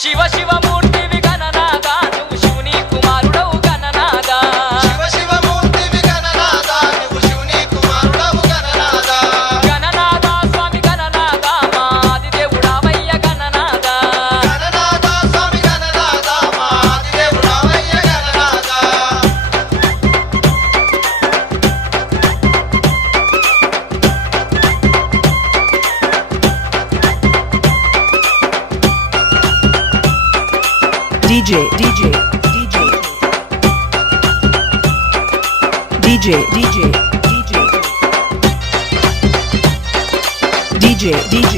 శివ శివ మూర్తివి గణనాథ నువ్వు శివుని కుమారుడవు గణనాథ శివ శివ మూర్తివి గణనాథ నువ్వు శివుని కుమారుడవు గణనాథ గణనాథ స్వామి గణనాథ మా ఆదిదేవుడావయ్య గణనాథ గణనాథ స్వామి గణనాథ మా ఆదిదేవుడావయ్య Gananatha DJ DJ DJ DJ DJ DJ DJ DJ